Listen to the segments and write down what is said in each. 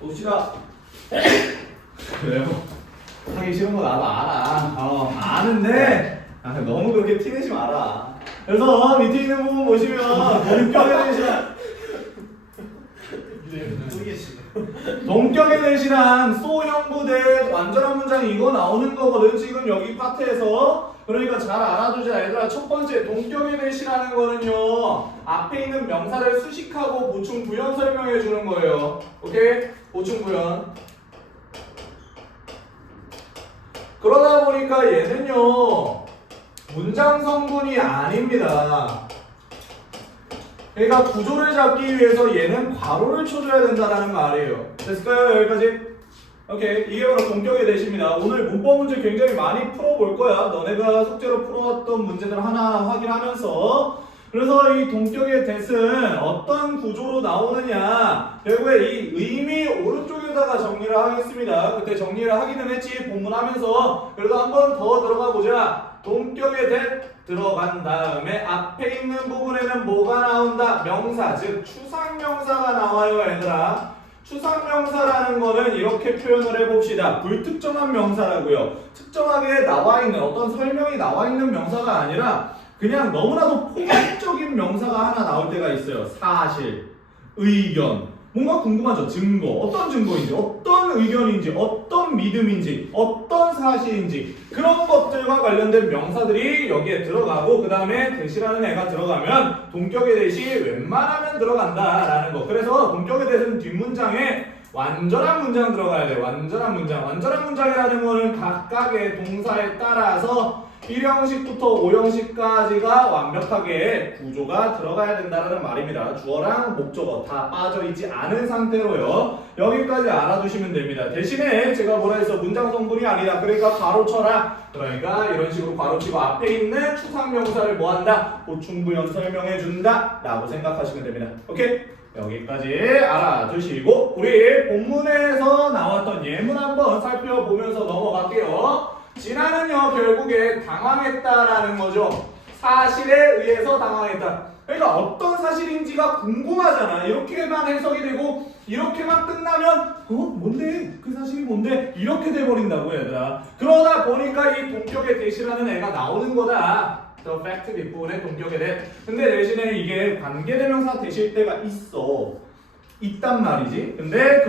봅시다. 그래요? 하기 싫은 거 나도 알아. 아는데 너무 그렇게 티내지 마라. 그래서 밑에 있는 부분 보시면 동격에 대신한 동격에 대신한 소형부대 완전한 문장이 이거 나오는 거거든. 지금 여기 파트에서. 그러니까 잘 알아두자 얘들아. 첫 번째 동격에 대신하는 거는요, 앞에 있는 명사를 수식하고 보충 부연 설명해 주는 거예요. 오케이? 보충 부연. 그러다 보니까 얘는요 문장 성분이 아닙니다. 그러니까 구조를 잡기 위해서 얘는 괄호를 쳐줘야 된다는 말이에요. 됐을까요? 여기까지? 오케이. 이게 바로 동격의 대시입니다. 오늘 문법 문제 굉장히 많이 풀어볼 거야. 너네가 숙제로 풀어왔던 문제들 하나 확인하면서. 그래서 이 동격의 대은 어떤 구조로 나오느냐, 결국에 이 의미 오른쪽에다가 정리를 하겠습니다. 그때 정리를 하기는 했지 본문 하면서. 그래도 한번 더 들어가 보자. 동격의 대 들어간 다음에 앞에 있는 부분에는 뭐가 나온다? 명사, 즉 추상명사가 나와요 얘들아. 추상명사라는 거는 이렇게 표현을 해봅시다. 불특정한 명사라고요. 특정하게 나와 있는 어떤 설명이 나와 있는 명사가 아니라 그냥 너무나도 포괄적인 명사가 하나 나올 때가 있어요. 사실, 의견, 뭔가 궁금하죠? 증거, 어떤 증거인지, 어떤 의견인지, 어떤 믿음인지, 어떤 사실인지, 그런 것들과 관련된 명사들이 여기에 들어가고, 그 다음에 대시라는 애가 들어가면 동격의 대시 웬만하면 들어간다라는 거. 그래서 동격의 대시는 뒷문장에 완전한 문장 들어가야 돼요. 완전한 문장. 완전한 문장이라는 거는 각각의 동사에 따라서 1형식부터 5형식까지가 완벽하게 구조가 들어가야 된다는 말입니다. 주어랑 목적어 다 빠져있지 않은 상태로요. 여기까지 알아두시면 됩니다. 대신에 제가 뭐라 해서 문장 성분이 아니다. 그러니까 가로쳐라. 그러니까 이런 식으로 가로치고 앞에 있는 추상명사를 뭐한다? 보충부연 설명해준다 라고 생각하시면 됩니다. 오케이? 여기까지 알아두시고 우리 본문에서 나왔던 예문 한번 살펴보면서 넘어갈게요. 진화는요 결국에 당황했다라는 거죠. 사실에 의해서 당황했다. 그러니까 어떤 사실인지가 궁금하잖아. 이렇게만 해석이 되고 이렇게만 끝나면 뭔데? 그 사실이 뭔데? 이렇게 돼버린다고 얘들아. 그러다 보니까 이 동격의 대시라는 애가 나오는 거다. The fact 뒷부분에 동격에 대. 근데 대신에 이게 관계대명사 대실 때가 있단 말이지. 근데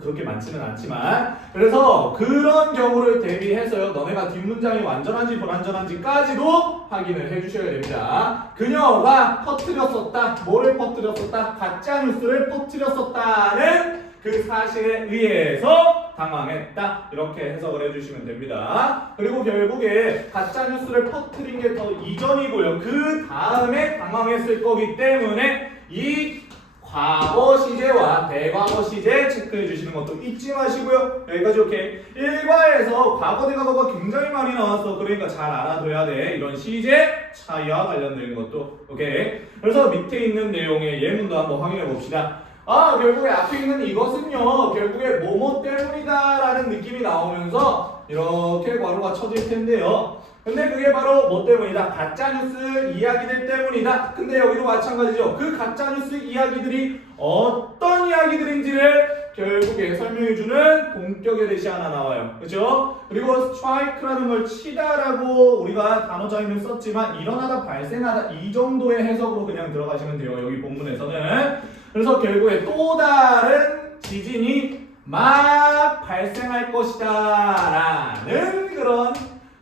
그렇게 많지는 않지만, 그래서 그런 경우를 대비해서요 너네가 뒷문장이 완전한지 불완전한지까지도 확인을 해주셔야 됩니다. 그녀가 퍼뜨렸었다. 뭐를 퍼뜨렸었다? 가짜뉴스를 퍼뜨렸었다는 그 사실에 의해서 당황했다. 이렇게 해석을 해주시면 됩니다. 그리고 결국에 가짜뉴스를 퍼뜨린 게 더 이전이고요. 그 다음에 당황했을 거기 때문에 이 과거 시제와 대과거 시제 체크해 주시는 것도 잊지 마시고요. 여기까지 오케이. 1과에서 과거 대과거가 굉장히 많이 나왔어. 그러니까 잘 알아둬야 돼. 이런 시제 차이와 관련된 것도 오케이. 그래서 밑에 있는 내용의 예문도 한번 확인해 봅시다. 결국에 앞에 있는 이것은요 결국에 뭐뭐 때문이다 라는 느낌이 나오면서 이렇게 괄호가 쳐질 텐데요. 근데 그게 바로 뭐 때문이다? 가짜뉴스 이야기들 때문이다. 근데 여기도 마찬가지죠. 그 가짜뉴스 이야기들이 어떤 이야기들인지를 결국에 설명해주는 동격의 대시 하나 나와요. 그렇죠? 그리고 strike라는 걸 치다라고 우리가 단어장에는 썼지만 일어나다 발생하다 이 정도의 해석으로 그냥 들어가시면 돼요. 여기 본문에서는. 그래서 결국에 또 다른 지진이 막 발생할 것이다 라는 그런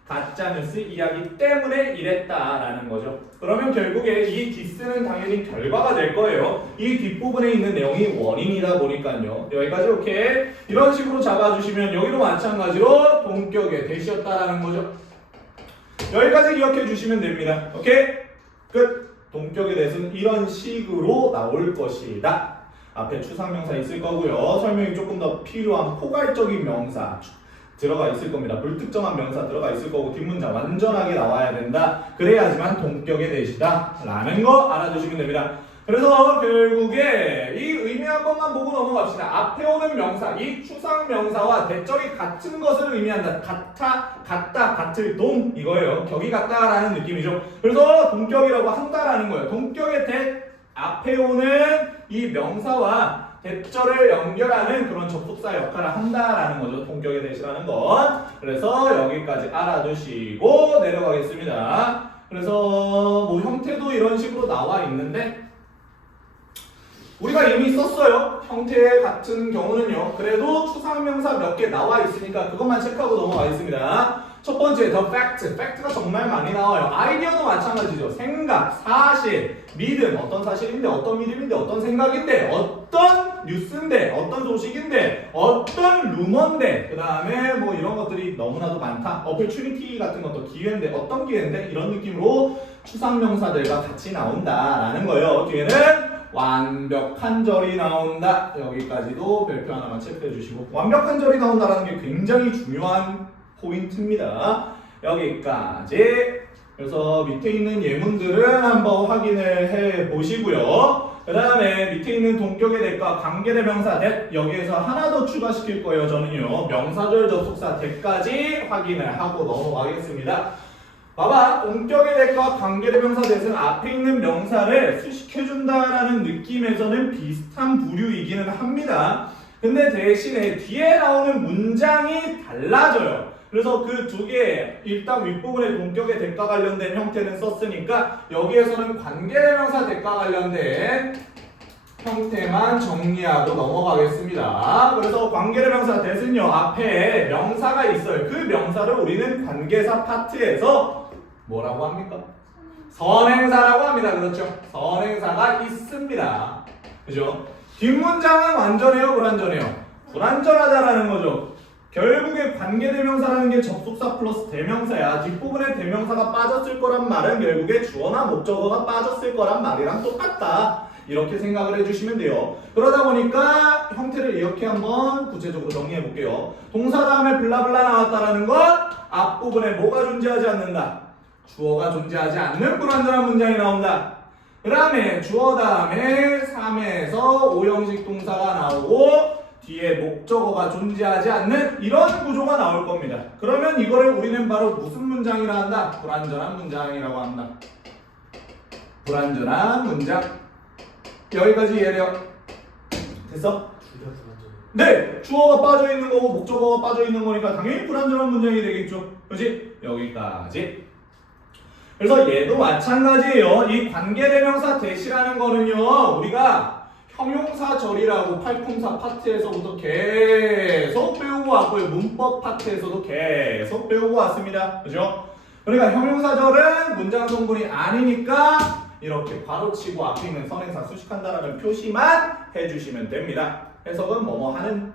가짜뉴스 이야기 때문에 이랬다라는 거죠. 그러면 결국에 이 디스는 당연히 결과가 될 거예요. 이 뒷부분에 있는 내용이 원인이다 보니까요. 여기까지 오케이. 이런 식으로 잡아주시면 여기도 마찬가지로 동격의 대시였다라는 거죠. 여기까지 기억해 주시면 됩니다. 오케이? 끝. 동격의 대시는 이런 식으로 나올 것이다. 앞에 추상명사 있을 거고요. 설명이 조금 더 필요한 포괄적인 명사 들어가 있을 겁니다. 불특정한 명사 들어가 있을 거고 뒷문장 완전하게 나와야 된다. 그래야지만 동격의 대시다 라는 거 알아두시면 됩니다. 그래서 결국에 이 의미 한 번만 보고 넘어갑시다. 앞에 오는 명사, 이 추상 명사와 대절이 같은 것을 의미한다. 같다, 같을 동 이거예요. 격이 같다라는 느낌이죠. 그래서 동격이라고 한다라는 거예요. 동격의 대 앞에 오는 이 명사와 대절을 연결하는 그런 접속사 역할을 한다라는 거죠. 동격의 대시라는 건. 그래서 여기까지 알아두시고 내려가겠습니다. 그래서 뭐 형태도 이런 식으로 나와 있는데 우리가 이미 썼어요. 형태 같은 경우는요. 그래도 추상명사 몇 개 나와 있으니까 그것만 체크하고 넘어가겠습니다. 첫 번째, the fact. 팩트가 정말 많이 나와요. 아이디어도 마찬가지죠. 생각, 사실, 믿음. 어떤 사실인데, 어떤 믿음인데, 어떤 생각인데, 어떤 뉴스인데, 어떤 소식인데, 어떤 루머인데, 그 다음에 뭐 이런 것들이 너무나도 많다. opportunity 같은 것도 기회인데, 어떤 기회인데, 이런 느낌으로 추상명사들과 같이 나온다라는 거예요. 뒤에는 완벽한 절이 나온다. 여기까지도 별표 하나만 체크해 주시고 완벽한 절이 나온다라는 게 굉장히 중요한 포인트입니다. 여기까지. 그래서 밑에 있는 예문들은 한번 확인을 해 보시고요. 그 다음에 밑에 있는 동격의 대과 관계대명사 that 여기에서 하나 더 추가시킬 거예요. 저는요. 명사절 접속사 that까지 확인을 하고 넘어가겠습니다. 봐봐. 동격의 대과 관계대명사 that은 앞에 있는 명사를 수식해준다라는 느낌에서는 비슷한 부류이기는 합니다. 근데 대신에 뒤에 나오는 문장이 달라져요. 그래서 그 두 개, 일단 윗부분에 동격의 대과 관련된 형태는 썼으니까 여기에서는 관계대명사 대과 관련된 형태만 정리하고 넘어가겠습니다. 그래서 관계대명사 that은요, 앞에 명사가 있어요. 그 명사를 우리는 관계사 파트에서 뭐라고 합니까? 선행사라고 합니다. 그렇죠? 선행사가 있습니다. 그죠? 뒷문장은 완전해요? 불완전해요? 불완전하다라는 거죠. 결국에 관계대명사라는 게 접속사 플러스 대명사야. 뒷부분에 대명사가 빠졌을 거란 말은 결국에 주어나 목적어가 빠졌을 거란 말이랑 똑같다. 이렇게 생각을 해주시면 돼요. 그러다 보니까 형태를 이렇게 한번 구체적으로 정리해 볼게요. 동사 다음에 블라블라 나왔다라는 건 앞부분에 뭐가 존재하지 않는다. 주어가 존재하지 않는 불완전한 문장이 나온다. 그 다음에 주어 다음에 3에서 5형식 동사가 나오고 뒤에 목적어가 존재하지 않는 이런 구조가 나올 겁니다. 그러면 이거를 우리는 바로 무슨 문장이라 한다? 불완전한 문장이라고 한다. 불완전한 문장. 여기까지 이해돼요? 됐어? 네! 주어가 빠져있는 거고 목적어가 빠져있는 거니까 당연히 불완전한 문장이 되겠죠. 그렇지? 여기까지. 그래서 얘도 마찬가지예요. 이 관계대명사 that이라는 거는요, 우리가 형용사절이라고 팔품사 파트에서부터 계속 배우고 왔고요. 문법 파트에서도 계속 배우고 왔습니다. 그죠? 그러니까 형용사절은 문장 성분이 아니니까 이렇게 괄호치고 앞에 있는 선행사 수식한다라는 표시만 해주시면 됩니다. 해석은 뭐뭐 하는,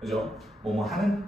그죠? 뭐뭐 하는.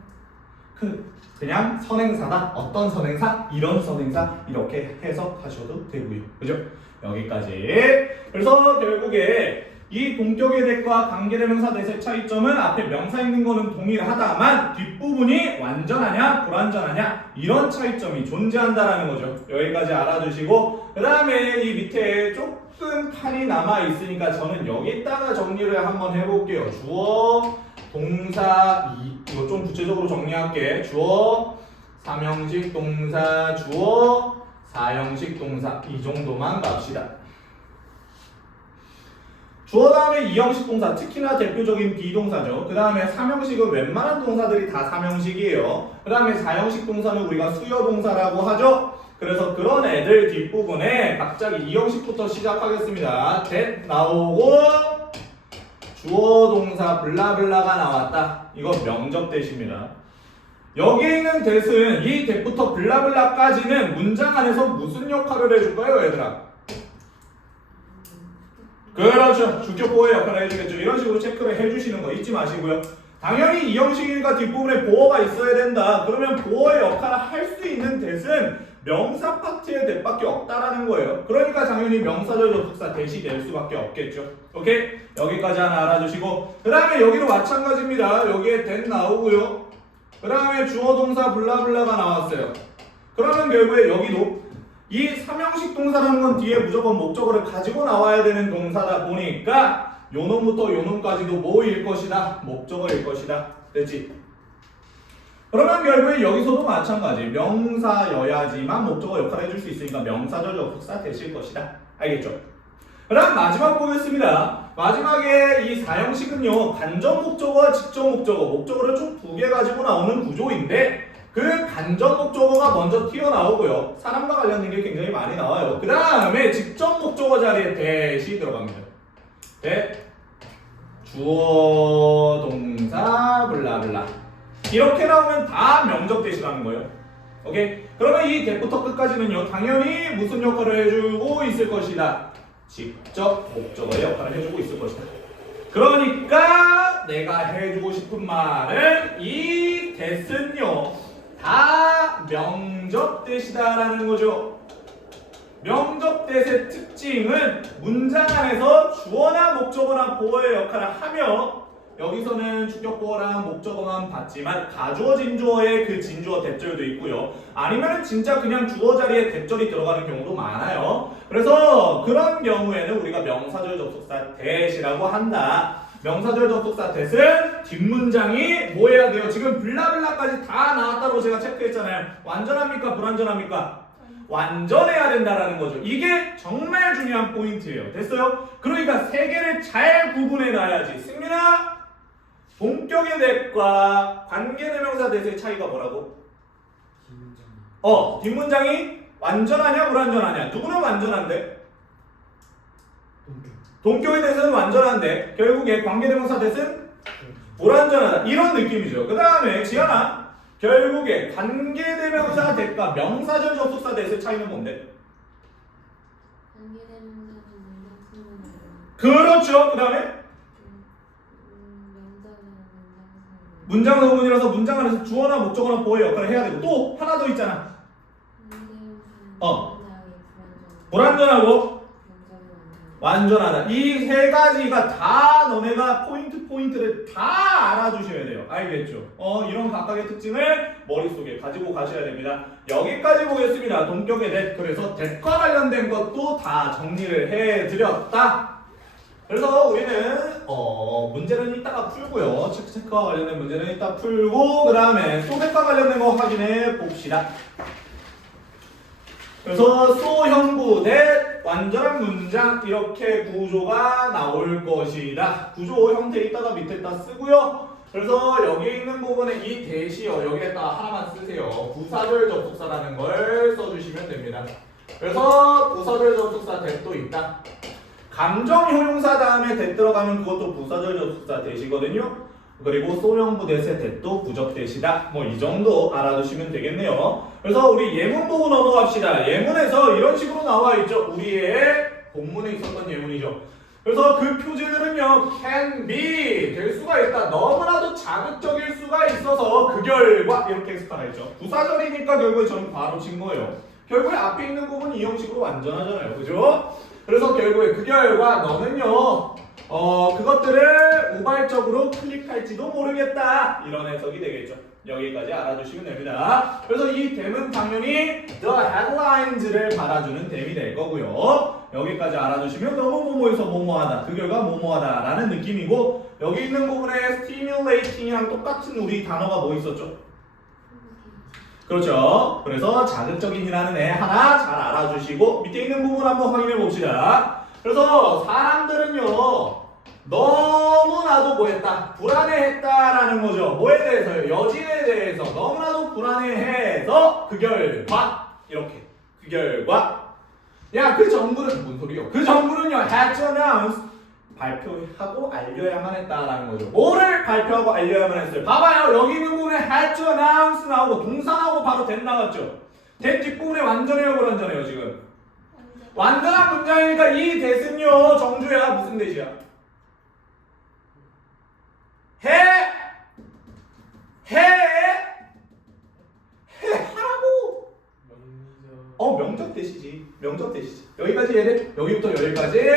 그냥 선행사다. 어떤 선행사? 이런 선행사. 이렇게 해석하셔도 되고요. 그죠? 여기까지. 그래서 결국에 이 동격의 that과 관계대명사 that의 차이점은 앞에 명사 있는 거는 동일하다만 뒷부분이 완전하냐 불완전하냐 이런 차이점이 존재한다라는 거죠. 여기까지 알아두시고 그 다음에 이 밑에 조금 칸이 남아 있으니까 저는 여기다가 정리를 한번 해볼게요. 주어, 동사, 이거 좀 구체적으로 정리할게. 주어, 3형식 동사, 주어, 4형식 동사 이 정도만 갑시다. 주어 다음에 2형식 동사, 특히나 대표적인 비동사죠. 그 다음에 3형식은 웬만한 동사들이 다 3형식이에요. 그 다음에 4형식 동사는 우리가 수요 동사라고 하죠. 그래서 그런 애들 뒷부분에 갑자기 2형식부터 시작하겠습니다. that 나오고 주어 동사 블라블라가 나왔다. 이거 명적 that입니다. 여기 있는 that은 이 that부터 블라블라까지는 문장 안에서 무슨 역할을 해줄까요, 얘들아? 그렇죠. 주격 보호 역할을 해주겠죠. 이런 식으로 체크를 해주시는 거 잊지 마시고요. 당연히 이 형식이니까 뒷부분에 보어가 있어야 된다. 그러면 보어의 역할을 할 수 있는 that은 명사 파트의 that밖에 없다라는 거예요. 그러니까 당연히 명사절 접속사 that이 될 수밖에 없겠죠. 오케이? 여기까지 하나 알아주시고 그 다음에 여기도 마찬가지입니다. 여기에 that 나오고요. 그 다음에 주어 동사 블라블라가 나왔어요. 그러면 결국에 여기도 이 3형식 동사라는 건 뒤에 무조건 목적어를 가지고 나와야 되는 동사다 보니까 요놈부터 요놈까지도 뭐일 것이다? 목적어일 것이다. 됐지? 그러면 결국에 여기서도 마찬가지. 명사여야지만 목적어 역할을 해줄 수 있으니까 명사절 접속사 되실 것이다. 알겠죠? 그럼 마지막 보겠습니다. 마지막에 이 4형식은요 간접 목적어와 직접 목적어, 목적어를 총 2개 가지고 나오는 구조인데 그 간접 목적어가 먼저 튀어나오고요. 사람과 관련된 게 굉장히 많이 나와요. 그 다음에 직접 목적어 자리에 대시 들어갑니다. 대, 주어, 동사, 블라블라. 이렇게 나오면 다 명적 대시라는 거예요. 오케이? 그러면 이 대부터 끝까지는요 당연히 무슨 역할을 해주고 있을 것이다. 직접 목적어의 역할을 해주고 있을 것이다. 그러니까 내가 해주고 싶은 말은 이 대신요 다 명적 대시다라는 거죠. 명적 대시의 특징은 문장 안에서 주어나 목적어나 보어의 역할을 하며 여기서는 주격보어랑 목적어만 봤지만 가주어 진주어의 그 진주어 대절도 있고요. 아니면 진짜 그냥 주어 자리에 대절이 들어가는 경우도 많아요. 그래서 그런 경우에는 우리가 명사절 접속사 대시라고 한다. 명사절 접속사 대신 뒷문장이 뭐 해야 돼요? 지금 블라블라까지 다 나왔다고 제가 체크했잖아요. 완전합니까? 불완전합니까? 완전해야 된다라는 거죠. 이게 정말 중요한 포인트예요. 됐어요? 그러니까 세 개를 잘 구분해 놔야지. 승민아, 동격의 대과 관계대명사 대세의 차이가 뭐라고? 뒷문장이 완전하냐 불완전하냐? 누구는 완전한데? 동격의 대세는 완전한데 결국에 관계대명사 대세는 불완전하다. 이런 느낌이죠. 그 다음에 지연아, 결국에 관계대명사 대과 명사절 접속사 대세의 차이는 뭔데? 그렇죠. 그 다음에 문장 성분이라서 문장 안에서 주어나 목적어나 보어의 역할을 해야 되고 또 하나 더 있잖아. 불완전하고 완전하다. 이 세 가지가 다 너네가 포인트를 다 알아주셔야 돼요. 알겠죠? 이런 각각의 특징을 머릿속에 가지고 가셔야 됩니다. 여기까지 보겠습니다. 동격의 대. 그래서 대과 관련된 것도 다 정리를 해드렸다. 그래서 우리는 문제는 이따가 풀고요. 체크와 관련된 문제는 이따 풀고 그 다음에 소백과 관련된 거 확인해 봅시다. 그래서 소형부 대 완전한 문장 이렇게 구조가 나올 것이다. 구조 형태 이따가 밑에다 쓰고요. 그래서 여기 있는 부분에 이 대시요 여기에다 하나만 쓰세요. 부사절 접속사라는 걸 써주시면 됩니다. 그래서 부사절 접속사 대도 있다. 감정 형용사 다음에 대 들어가면 그것도 부사절 접속사 대시거든요. 그리고 소형부 대세 대도 부적 대시다. 뭐 이 정도 알아두시면 되겠네요. 그래서 우리 예문 보고 넘어갑시다. 예문에서 이런 식으로 나와 있죠. 우리의 본문에 있었던 예문이죠. 그래서 그 표제들은요, can be 될 수가 있다. 너무나도 자극적일 수가 있어서 그 결과 이렇게 해석하라 했죠. 부사절이니까 결국에 저는 바로 친 거예요. 결국에 앞에 있는 부분은 이 형식으로 완전하잖아요. 그죠? 그래서 결국에 그 결과 너는요 그것들을 우발적으로 클릭할지도 모르겠다. 이런 해석이 되겠죠. 여기까지 알아주시면 됩니다. 그래서 이 댐은 당연히 the headlines를 받아주는 댐이 될 거고요. 여기까지 알아주시면 너무 뭐뭐에서 뭐뭐하다. 그 결과 뭐뭐하다 라는 느낌이고 여기 있는 부분에 stimulating이랑 똑같은 우리 단어가 뭐 있었죠? 그렇죠. 그래서 자극적인이라는 애 하나 잘 알아주시고 밑에 있는 부분 한번 확인해 봅시다. 그래서 사람들은요 너무나도 뭐했다? 불안해했다라는 거죠. 뭐에 대해서요? 여진에 대해서 너무나도 불안해해서 그 결과 이렇게 그 결과 야 그 정부는 뭔 소리요? 그 정부는요 had to announce 발표하고 알려야만 했다라는 거죠. 뭐를 발표하고 알려야만 했어요? 봐봐요. 여기 있는 부분에 had to announce 나오고 동사 나오고 바로 that 나왔죠. that 뒷부분에 완전해요 불완전해요 지금? 완전한 문장이니까 이 that은요 정주야 무슨 that이야? 하라고. 명적 대시지. 명적 대시지. 여기까지 얘네 여기부터 여기까지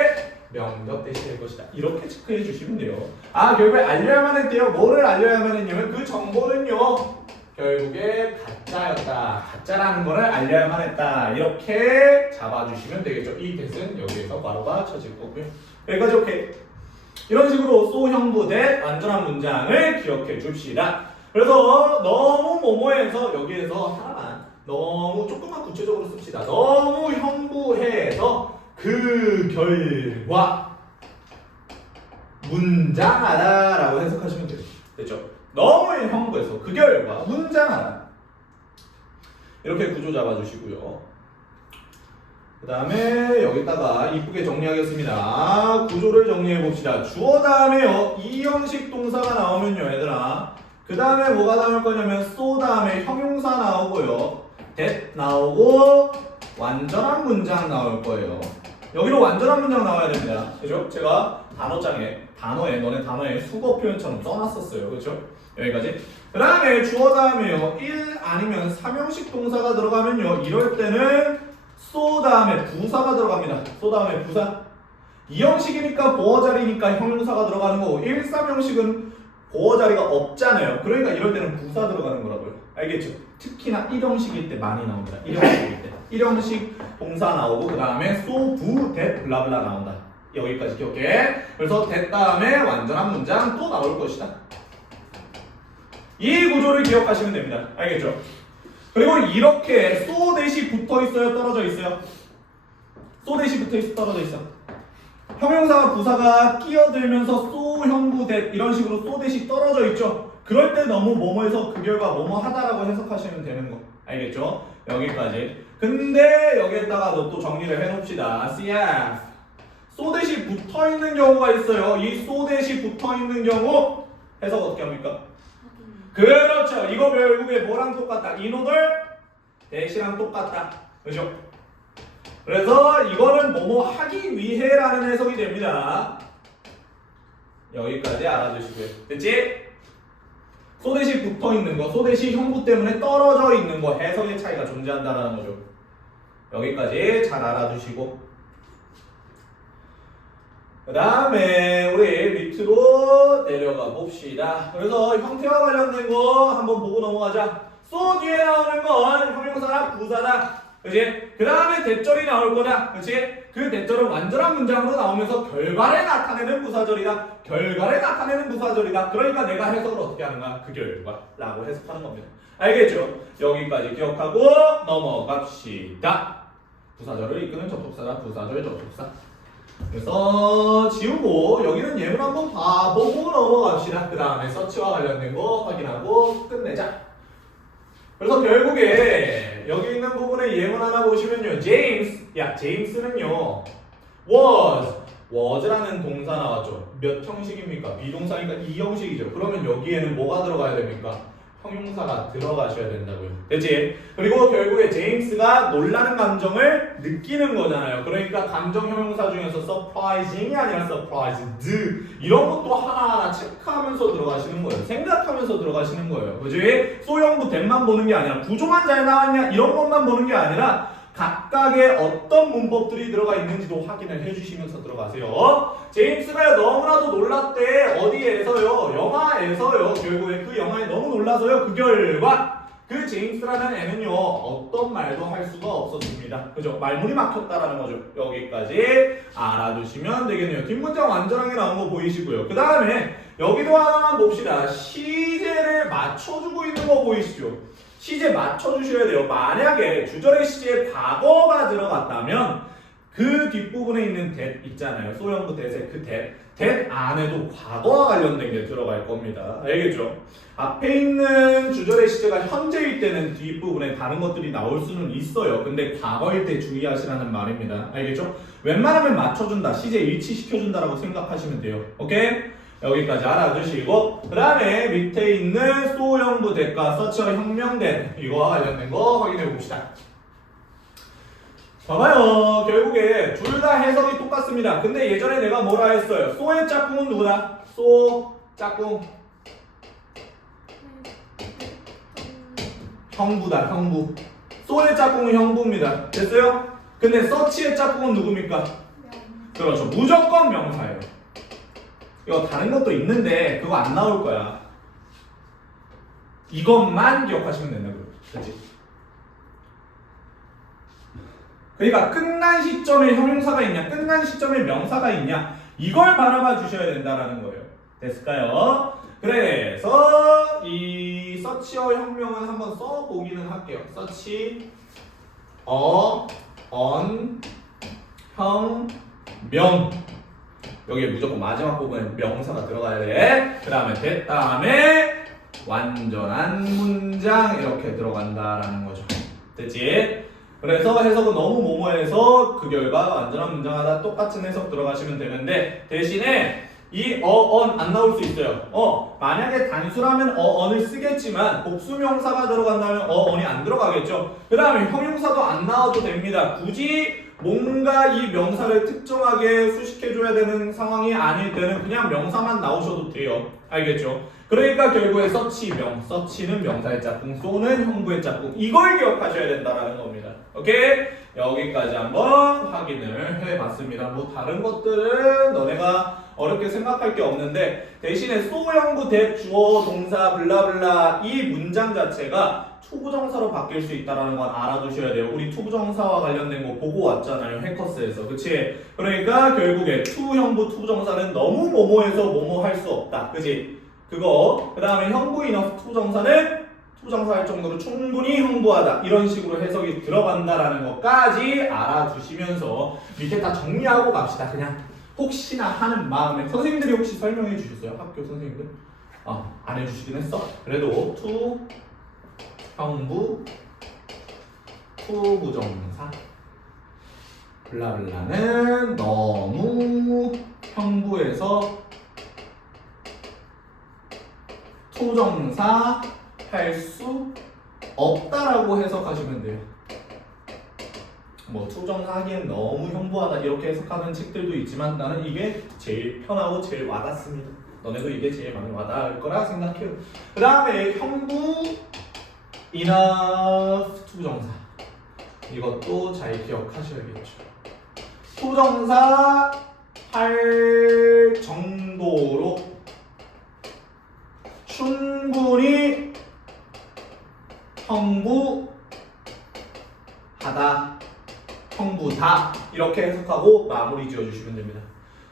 명적 대시될 것이다. 이렇게 체크해 주시면 돼요. 결국에 알려야만 했대요. 뭐를 알려야만 했냐면 그 정보는요 결국에 가짜였다. 가짜라는 거를 알려야만 했다. 이렇게 잡아주시면 되겠죠. 이 뜻은 여기에서 바로가 쳐질 거고요. 여기까지 오케이. 이런 식으로 소형부 대 완전한 문장을 기억해 줍시다. 그래서 너무 뭐뭐해서 여기에서 하나만 너무 조금만 구체적으로 씁시다. 너무 형부해서 그 결과 문장하다라고 해석하시면 돼요. 됐죠? 너무의 형부에서 그 결과 문장하다. 이렇게 구조 잡아주시고요. 그 다음에 여기다가 이쁘게 정리하겠습니다. 구조를 정리해 봅시다. 주어 다음에요. 이 형식 동사가 나오면요, 얘들아. 그 다음에 뭐가 나올 거냐면 so 다음에 형용사 나오고요. that 나오고 완전한 문장 나올 거예요. 여기로 완전한 문장 나와야 됩니다. 그죠? 제가 너네 단어에 수거 표현처럼 써놨었어요. 그렇죠? 여기까지. 그 다음에 주어 다음에요. 1 아니면 3형식 동사가 들어가면요. 이럴 때는 so 다음에 부사가 들어갑니다. so 다음에 부사. 2형식이니까 보어 자리니까 형용사가 들어가는 거고 1, 3형식은 보어 자리가 없잖아요. 그러니까 이럴 때는 부사 들어가는 거라고요. 알겠죠? 특히나 1형식일 때 많이 나옵니다. 1형식일 때. 1형식 동사 나오고 그 다음에 so, 부, that, 블라블라 나온다. 여기까지 기억해. 그래서 that 다음에 완전한 문장 또 나올 것이다. 이 구조를 기억하시면 됩니다. 알겠죠? 그리고 이렇게 so 대시 붙어 있어요? 떨어져 있어요? so 대시 붙어 있어? 떨어져 있어? 형용사와 부사가 끼어들면서 so, 형부, that 이런 식으로 so 대시 떨어져 있죠? 그럴 때 너무 뭐뭐해서 그 결과 뭐뭐 하다라고 해석하시면 되는 거. 알겠죠? 여기까지. 근데 여기에다가 또 정리를 해놓읍시다. CF. so 대시 붙어 있는 경우가 있어요. 이 so 대시 붙어 있는 경우 해석 어떻게 합니까? 그렇죠. 이거 결국에 뭐랑 똑같다? 인오들 대시랑 똑같다. 그렇죠? 그래서 이거는 뭐뭐 하기 위해라는 해석이 됩니다. 여기까지 알아두시고요. 됐지? so 대시 붙어 있는 거, so 대시 형부 때문에 떨어져 있는 거 해석의 차이가 존재한다라는 거죠. 여기까지 잘 알아두시고 그 다음에 우리 밑으로 내려가 봅시다. 그래서 형태와 관련된 거 한번 보고 넘어가자. so 뒤에 나오는 건 형용사나 부사다. 그치? 그 다음에 대절이 나올 거다. 그치? 그 대절은 완전한 문장으로 나오면서 결과를 나타내는 부사절이다. 결과를 나타내는 부사절이다. 그러니까 내가 해석을 어떻게 하는가? 그 결과라고 해석하는 겁니다. 알겠죠? 여기까지 기억하고 넘어갑시다. 부사절을 이끄는 접속사다. 부사절 접속사. 그래서 지우고 여기는 예문 한번 봐보고 넘어갑시다. 그 다음에 서치와 관련된 거 확인하고 끝내자. 그래서 결국에 여기 있는 부분에 예문 하나 보시면요. 제임스는요. was라는 동사 나왔죠. 몇 형식입니까? 비동사니까 2형식이죠. 그러면 여기에는 뭐가 들어가야 됩니까? 형용사가 들어가셔야 된다고요. 됐지? 그리고 결국에 제임스가 놀라는 감정을 느끼는 거잖아요. 그러니까 감정 형용사 중에서 surprising이 아니라 surprised 이런 것도 하나하나 체크하면서 들어가시는 거예요. 생각하면서 들어가시는 거예요. 그지? 소형부 대만 보는 게 아니라 구조만 잘 나왔냐 이런 것만 보는 게 아니라 각각의 어떤 문법들이 들어가 있는지도 확인을 해주시면서 들어가세요. 제임스가 너무나도 놀랐대. 어디에서요? 영화에서요. 결국에 그 영화에 너무 놀라서요. 그 결과 그 제임스라는 애는요. 어떤 말도 할 수가 없었습니다. 그죠? 말문이 막혔다라는 거죠. 여기까지 알아두시면 되겠네요. 뒷문장 완전하게 나온 거 보이시고요. 그 다음에 여기도 하나만 봅시다. 시제를 맞춰주고 있는 거 보이시죠? 시제 맞춰주셔야 돼요. 만약에 주절의 시제에 과거가 들어갔다면 그 뒷부분에 있는 that 있잖아요. 소형부 that의 그 that 안에도 과거와 관련된 게 들어갈 겁니다. 알겠죠? 앞에 있는 주절의 시제가 현재일 때는 뒷부분에 다른 것들이 나올 수는 있어요. 근데 과거일 때 주의하시라는 말입니다. 알겠죠? 웬만하면 맞춰준다. 시제 일치시켜준다라고 생각하시면 돼요. 오케이? 여기까지 알아두시고 그 다음에 밑에 있는 소형부 that과 서치와 혁명된 이거와 관련된 거 확인해 봅시다. 봐봐요. 결국에 둘 다 해석이 똑같습니다. 근데 예전에 내가 뭐라 했어요? so의 짝꿍은 누구다? so 짝꿍 형부다. 형부. so의 짝꿍은 형부입니다. 됐어요? 근데 서치의 짝꿍은 누굽니까? 그렇죠. 무조건 명사예요. 이거 다른 것도 있는데 그거 안 나올 거야. 이것만 기억하시면 된다고요. 그렇지? 그러니까 끝난 시점에 형용사가 있냐, 끝난 시점에 명사가 있냐 이걸 바라봐 주셔야 된다라는 거예요. 됐을까요? 그래서 이 서치어 혁명은 한번 써보기는 할게요. 서치 on 형, 명. 여기에 무조건 마지막 부분에 명사가 들어가야 돼. 그 다음에 됐다음에 완전한 문장 이렇게 들어간다라는 거죠. 됐지? 그래서 해석은 너무 모모해서 그 결과 완전한 문장하다 똑같은 해석 들어가시면 되는데 대신에 이 어언 안 나올 수 있어요. 만약에 단수라면 어언을 쓰겠지만 복수명사가 들어간다면 어언이 안 들어가겠죠. 그 다음에 형용사도 안 나와도 됩니다. 굳이 뭔가 이 명사를 특정하게 수식해줘야 되는 상황이 아닐 때는 그냥 명사만 나오셔도 돼요. 알겠죠? 그러니까 결국에 서치명, 서치는 명사의 짝꿍, 쏘는 형부의 짝꿍, 이걸 기억하셔야 된다는 겁니다. 오케이? 여기까지 한번 확인을 해봤습니다. 뭐 다른 것들은 너네가 어렵게 생각할 게 없는데 대신에 쏘 형부 대 주어 동사 블라블라 이 문장 자체가 투부정사로 바뀔 수 있다는 건 알아두셔야 돼요. 우리 투부정사와 관련된 거 보고 왔잖아요. 해커스에서. 그치? 그러니까 결국에 투형부 투부정사는 너무 뭐뭐해서 뭐뭐 할 수 없다. 그치? 그거. 그 다음에 형부인 투부정사는 투부정사 할 정도로 충분히 형부하다. 이런 식으로 해석이 들어간다라는 것까지 알아두시면서 밑에 다 정리하고 갑시다. 그냥 혹시나 하는 마음에. 선생님들이 혹시 설명해 주셨어요? 학교 선생님들? 안 해주시긴 했어. 그래도 투 형부 투부정사 블라블라는 너무 형부에서 투정사 할 수 없다라고 해석하시면 돼요. 뭐 투정사 하기엔 너무 형부하다 이렇게 해석하는 책들도 있지만 나는 이게 제일 편하고 제일 와닿습니다. 너네도 이게 제일 많이 와닿을 거라 생각해요. 그 다음에 형부 enough 투정사 이것도 잘 기억하셔야겠죠. 투정사 할 정도로 충분히 형부하다, 형부다 이렇게 해석하고 마무리 지어주시면 됩니다.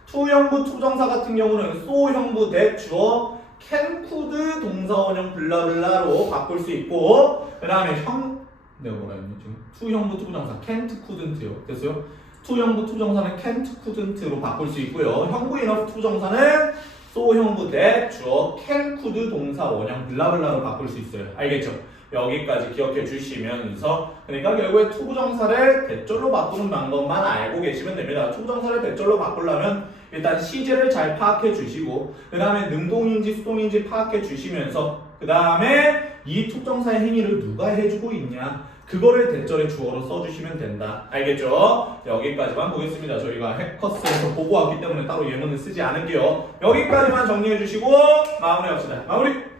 투형부 투정사 같은 경우는 소형부 대 주어 can, could, 동사원형 블라블라로 바꿀 수 있고 그 다음에 내가 뭐라 했니 지금? 투형부 투부정사 can't, couldn't요. 됐어요? 투형부 투정사는 can't, couldn't로 바꿀 수 있고요. 형부 enough 투정사는 소형부 대 주어 can, could, 동사원형 블라블라로 바꿀 수 있어요. 알겠죠? 여기까지 기억해 주시면서 그러니까 결국에 투부정사를 대절로 바꾸는 방법만 알고 계시면 됩니다. 투부정사를 대절로 바꾸려면 일단 시제를 잘 파악해 주시고 그 다음에 능동인지 수동인지 파악해 주시면서 그 다음에 이 투부정사의 행위를 누가 해주고 있냐 그거를 대절의 주어로 써주시면 된다. 알겠죠? 여기까지만 보겠습니다. 저희가 해커스에서 보고 왔기 때문에 따로 예문을 쓰지 않을게요. 여기까지만 정리해 주시고 마무리합시다. 마무리!